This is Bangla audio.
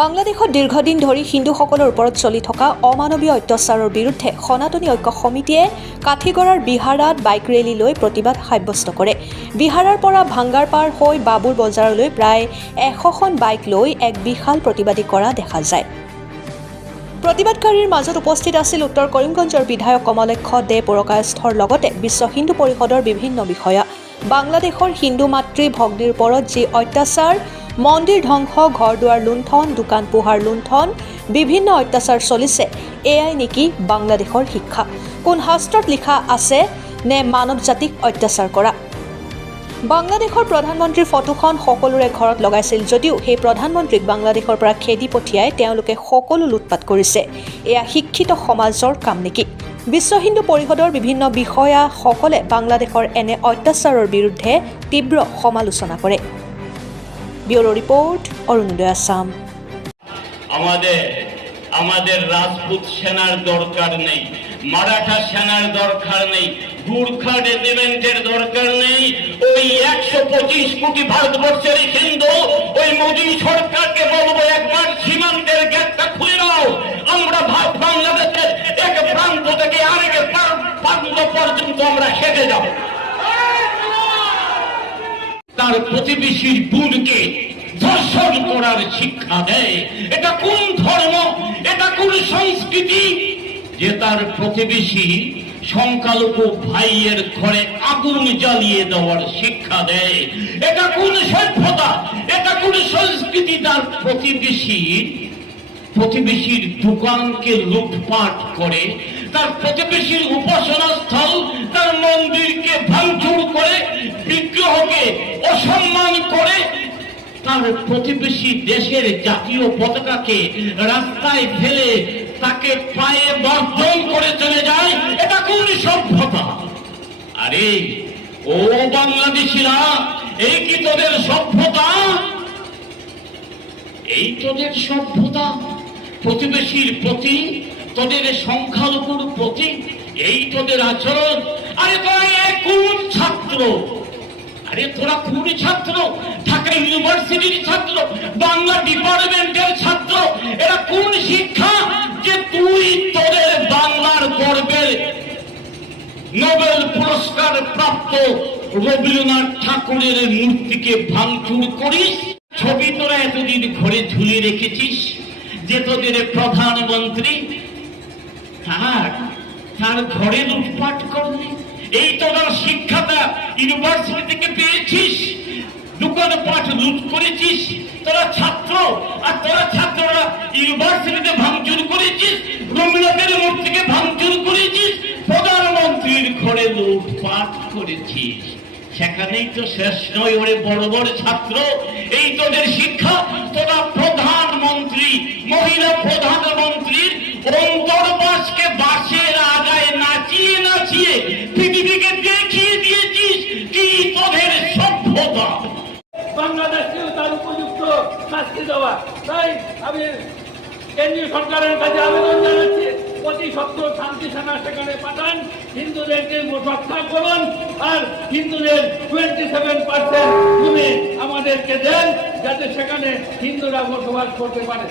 বাংলাদেশত দীৰ্ঘদিন ধৰি হিন্দুসকলৰ ওপৰত চলি থকা অমানৱীয় অত্যাচাৰৰ বিৰুদ্ধে সনাতনী ঐক্য সমিতিয়ে কাঠিগড়াৰ বিহাৰাত বাইক ৰেলী লৈ প্ৰতিবাদ সাব্যস্ত কৰে। বিহাৰাৰ পৰা ভাঙ্গাৰপাৰ হৈ বাবুৰ বজাৰলৈ প্ৰায় 100খন বাইক লৈ এক বিশাল প্ৰতিবাদী কৰা দেখা যায়। প্ৰতিবাদকাৰীৰ মাজত উপস্থিত আছিল উত্তৰ কৰিমগঞ্জৰ বিধায়ক কমলেক্ষ দে পুৰকায়স্থৰ লগতে বিশ্ব হিন্দু পৰিষদৰ বিভিন্ন বিষয়া। বাংলাদেশৰ হিন্দু মাতৃ ভগ্নীৰ ওপৰত যি অত্যাচাৰ, মন্দিৰ ধ্বংস, ঘৰ দুৱাৰ লুণ্ঠন, দোকান পোহাৰ লুণ্ঠন, বিভিন্ন অত্যাচাৰ চলিছে, এয়াই নেকি বাংলাদেশৰ শিক্ষা? কোন শাস্ত্ৰত লিখা আছে নে মানৱ জাতিক অত্যাচাৰ কৰা? বাংলাদেশৰ প্ৰধানমন্ত্ৰীৰ ফটোখন সকলোৰে ঘৰত লগাইছিল যদিও সেই প্ৰধানমন্ত্ৰীক বাংলাদেশৰ পৰা খেদি পঠিয়াই তেওঁলোকে সকলো লুটপাট কৰিছে। এয়া শিক্ষিত সমাজৰ কাম নেকি? বিশ্ব হিন্দু পৰিষদৰ বিভিন্ন বিষয়াসকলে বাংলাদেশৰ এনে অত্যাচাৰৰ বিৰুদ্ধে তীব্ৰ সমালোচনা কৰে। ব্যুরো রিপোর্ট, অরুণোদয় আসাম। আমাদের রাজপুত সেনার দরকার নেই, মারাঠা সেনার দরকার নেই, গুর্খা রেজিমেন্টের দরকার নেই। ওই 125 কোটি ভারতবর্ষের হিন্দু ওই মোদী সরকারকে বলবো একবার সীমান্তের গেটটা খুলে দাও। আমরা বাংলাদেশের এক প্রান্ত থেকে আরেক প্রান্ত পর্যন্ত আমরা হেঁটে যাব। তার প্রতিবেশীর বোনকে ধর্ষণ করার শিক্ষা দেয়। এটা কোন ধর্ম, এটা কোন সংস্কৃতি যে তার প্রতিবেশী সংখ্যালঘু ভাইয়ের ঘরে আগুন জ্বালিয়ে দেওয়ার শিক্ষা দেয়? এটা কোন সভ্যতা, এটা কোন সংস্কৃতি? তার প্রতিবেশীর দোকানকে লুটপাট করে, তার প্রতিবেশীর উপাসনা স্থল, তার মন্দিরকে ভাঙচুর করে, বিগ্রহকে অসম্মান করে, তার প্রতিবেশী দেশের জাতীয় পতাকাকে রাস্তায় ফেলে তাকে পায়ে বর্জন করে চলে যায়। এটা কোন সভ্যতা? আরে ও বাংলাদেশিরা, এই কি তোদের সভ্যতা? এই তোদের সভ্যতা? প্রতিবেশীর প্রতি, তোদের সংখ্যালঘুর প্রতি এই তোদের আচরণ? আরে তোরা কোন ছাত্র? আরে তোরা কোন ছাত্র? ঢাকা ইউনিভার্সিটির ছাত্র, বাংলা ডিপার্টমেন্টের ছাত্র? এরা কোন শিক্ষা যে তুই তোদের বাংলার গর্বের নোবেল পুরস্কার প্রাপ্ত রবীন্দ্রনাথ ঠাকুরের মূর্তিকে ভাঙচুর করিস? ছবি তোরা এতদিন ঘরে ঝুলিয়ে রেখেছিস যে তোদের প্রধানমন্ত্রী তার ঘরে লুটপাট করলি। এই তোরা শিক্ষাটা ইউনিভার্সিটি থেকে পেয়েছিস, দোকানপাট লুট করেছিস। তোরা ছাত্র, আর তোরা ছাত্ররা ইউনিভার্সিটিতে ভাঙচুর করেছিস, রবীন্দ্রনাথের মূর্তিকে ভাঙচুর করেছিস, প্রধানমন্ত্রীর ঘরে লুটপাট করেছিস। সেখানেই তো শেষ নয় ওরে বড় বড় ছাত্র, এই তোদের শিক্ষা? তোরা প্রধানমন্ত্রী, মহিলা প্রধানমন্ত্রীর অন্তর্বাসকে বাসের আগায় নাচিয়ে নাচিয়ে পৃথিবীকে দেখিয়ে দিয়েছিস কি তোদের সভ্যতা? বাংলাদেশকেও তার উপযুক্ত শাস্তি দেওয়া। তাই আমি কেন্দ্রীয় সরকারের কাছে আবেদন জানাচ্ছি, অতি সত্ত্বর শান্তি সেনা সেখানে পাঠান, হিন্দুদেরকে রক্ষা করুন, আর হিন্দুদের 27% জমি আমাদেরকে দেন যাতে সেখানে হিন্দুরা বসবাস করতে পারে।